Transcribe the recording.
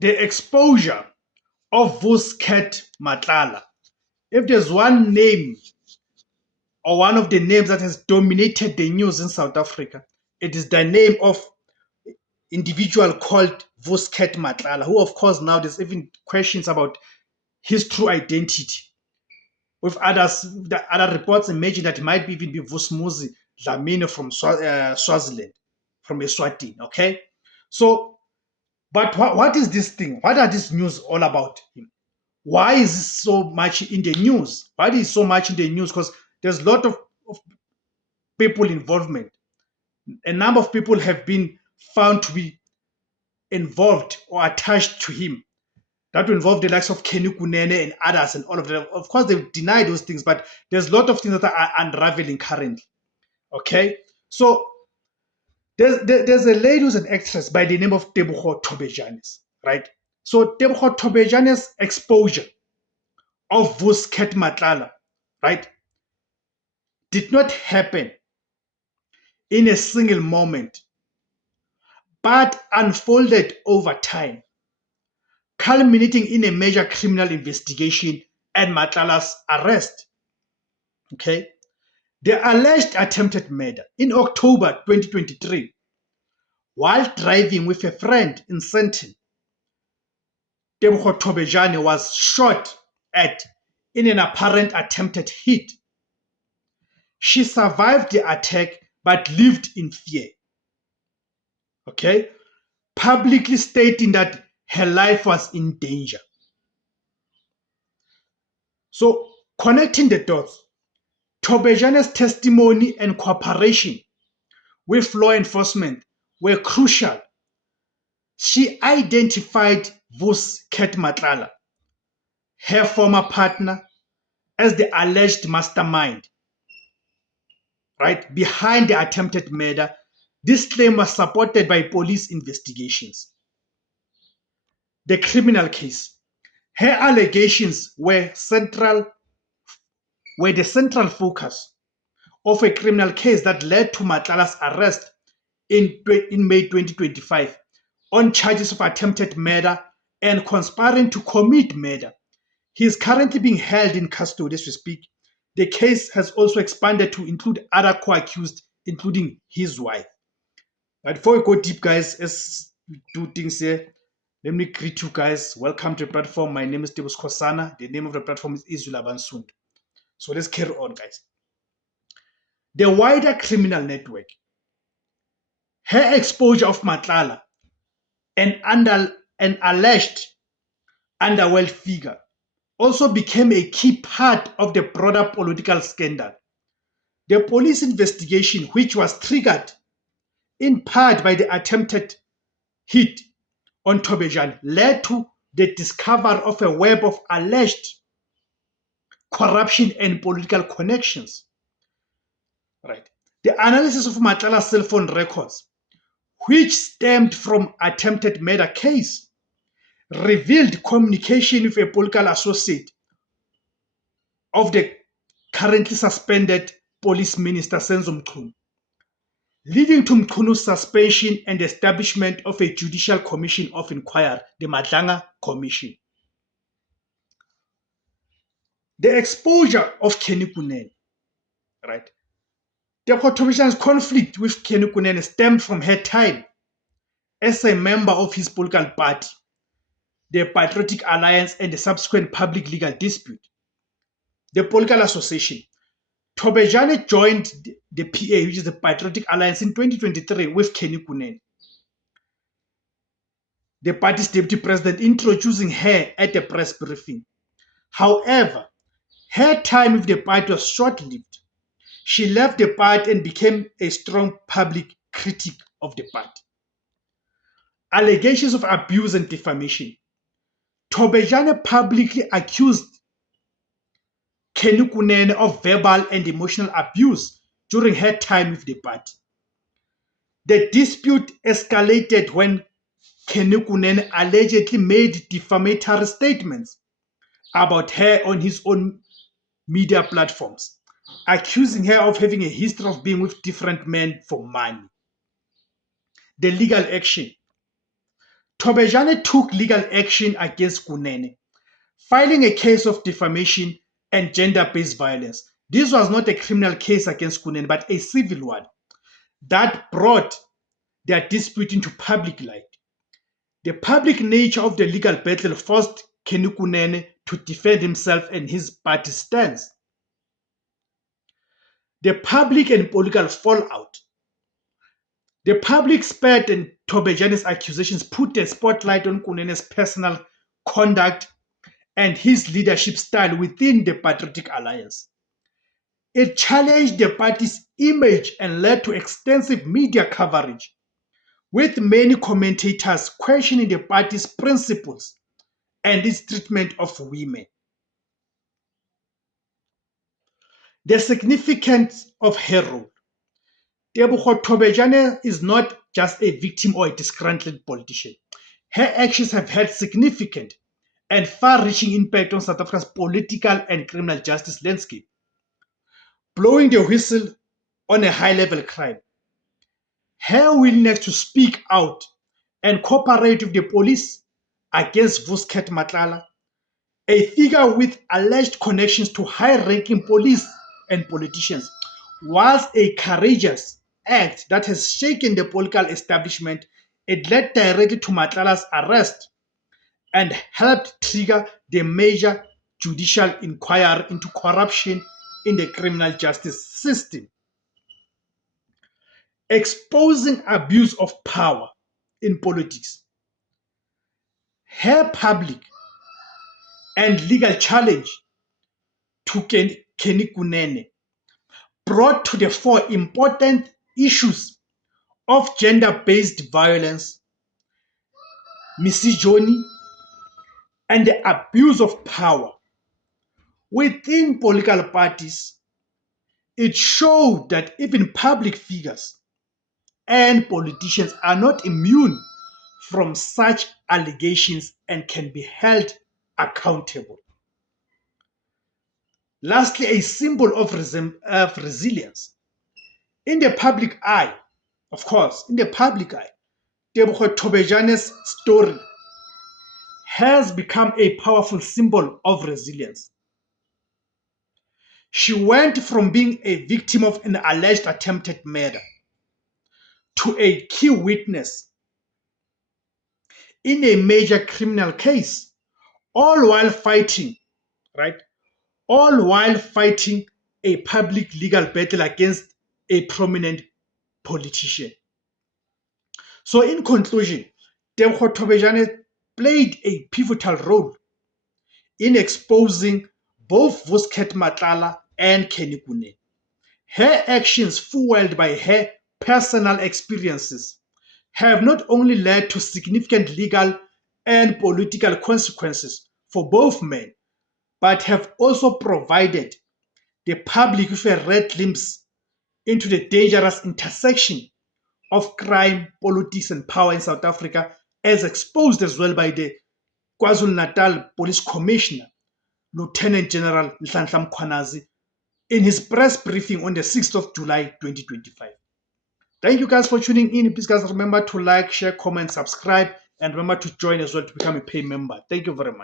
the exposure of Vusket Matlala. If there's one name or one of the names that has dominated the news in South Africa, it is the name of individual called Vusket Matlala, who of course now there's even questions about his true identity. With others, the other reports imagine that it might even be Vusmuzi Dlamini from Swaziland, from Eswatini. Okay, so but what is this thing? What are these news all about him? Why is this so much in the news? Why is so much in the news? Because there's a lot of people involvement. A number of people have been found to be involved or attached to him. That will involve the likes of Kenny Kunene and others and all of them. Of course, they deny those things, but there's a lot of things that are unraveling currently. Okay, so there's a lady who's an actress by the name of Tebogo Tobejanes, right? So Tebogo Tobejanes' exposure of Vusket Matlala, right, did not happen in a single moment, but unfolded over time, culminating in a major criminal investigation and Matlala's arrest. Okay, the alleged attempted murder in October 2023, while driving with a friend in Sandton, Tebogo Tobejane was shot at in an apparent attempted hit. She survived the attack but lived in fear. Okay, publicly stating that her life was in danger. So, connecting the dots, Tobejane's testimony and cooperation with law enforcement were crucial. She identified Vusket Matlala, her former partner, as the alleged mastermind, right, behind the attempted murder. This claim was supported by police investigations. The criminal case. Her allegations were the central focus of a criminal case that led to Matlala's arrest in May 2025 on charges of attempted murder and conspiring to commit murder. He is currently being held in custody as we speak. The case has also expanded to include other co-accused, including his wife. But before we go deep, guys, let's do things here. Let me greet you guys. Welcome to the platform. My name is Tebus Kosana. The name of the platform is Izula Bansund. So let's carry on, guys. The wider criminal network. Her exposure of Matlala, an alleged underworld figure, also became a key part of the broader political scandal. The police investigation, which was triggered in part by the attempted hit on Tobejane, led to the discovery of a web of alleged corruption and political connections. Right. The analysis of Matlala's cell phone records, which stemmed from attempted murder case, revealed communication with a political associate of the currently suspended police minister Senzo Mchunu, leading to Mchunu's suspension and establishment of a judicial commission of inquiry, the Madlanga Commission. The exposure of Kenny Kunene, right? The Commission's conflict with Kenny Kunene stemmed from her time as a member of his political party, the Patriotic Alliance, and the subsequent public legal dispute. The political association. Tobejane joined the PA, which is the Patriotic Alliance, in 2023 with Kenny Kunene, the party's deputy president, introducing her at a press briefing. However, her time with the party was short-lived. She left the party and became a strong public critic of the party. Allegations of abuse and defamation. Tobejane publicly accused Kenny Kunene of verbal and emotional abuse during her time with the party. The dispute escalated when Kenny Kunene allegedly made defamatory statements about her on his own media platforms, accusing her of having a history of being with different men for money. The legal action. Thobejane took legal action against Kunene, filing a case of defamation and gender-based violence. This was not a criminal case against Kunene, but a civil one that brought their dispute into public light. The public nature of the legal battle forced Kenny Kunene to defend himself and his party's stance. The public and political fallout. The public spat and Thobejane's accusations put a spotlight on Kunene's personal conduct and his leadership style within the Patriotic Alliance. It challenged the party's image and led to extensive media coverage, with many commentators questioning the party's principles and its treatment of women. The significance of her role. Tebogo Thobejane is not just a victim or a disgruntled politician. Her actions have had significant and far-reaching impact on South Africa's political and criminal justice landscape, blowing the whistle on a high-level crime. Her willingness to speak out and cooperate with the police against Vusket Matlala, a figure with alleged connections to high-ranking police and politicians, was a courageous act that has shaken the political establishment. It led directly to Matlala's arrest and helped trigger the major judicial inquiry into corruption in the criminal justice system. Exposing abuse of power in politics. Her public and legal challenge to Kenny Kunene brought to the fore important issues of gender-based violence, misogyny, and the abuse of power within political parties. It showed that even public figures and politicians are not immune from such allegations and can be held accountable. Lastly, a symbol of resilience. In the public eye, of course, in the public eye, Tebogo Thobejane's story has become a powerful symbol of resilience. She went from being a victim of an alleged attempted murder to a key witness in a major criminal case, all while fighting, right? All while fighting a public legal battle against a prominent politician. So in conclusion, Tebogo Thobejane played a pivotal role in exposing both Vusket Matlala and Kenny Kunene. Her actions, fueled by her personal experiences, have not only led to significant legal and political consequences for both men, but have also provided the public with a red glimpse into the dangerous intersection of crime, politics, and power in South Africa, as exposed as well by the KwaZulu-Natal Police Commissioner, Lieutenant General Nhlanhla Mkhwanazi, in his press briefing on the 6th of July 2025. Thank you guys for tuning in. Please guys remember to like, share, comment, subscribe, and remember to join as well to become a paying member. Thank you very much.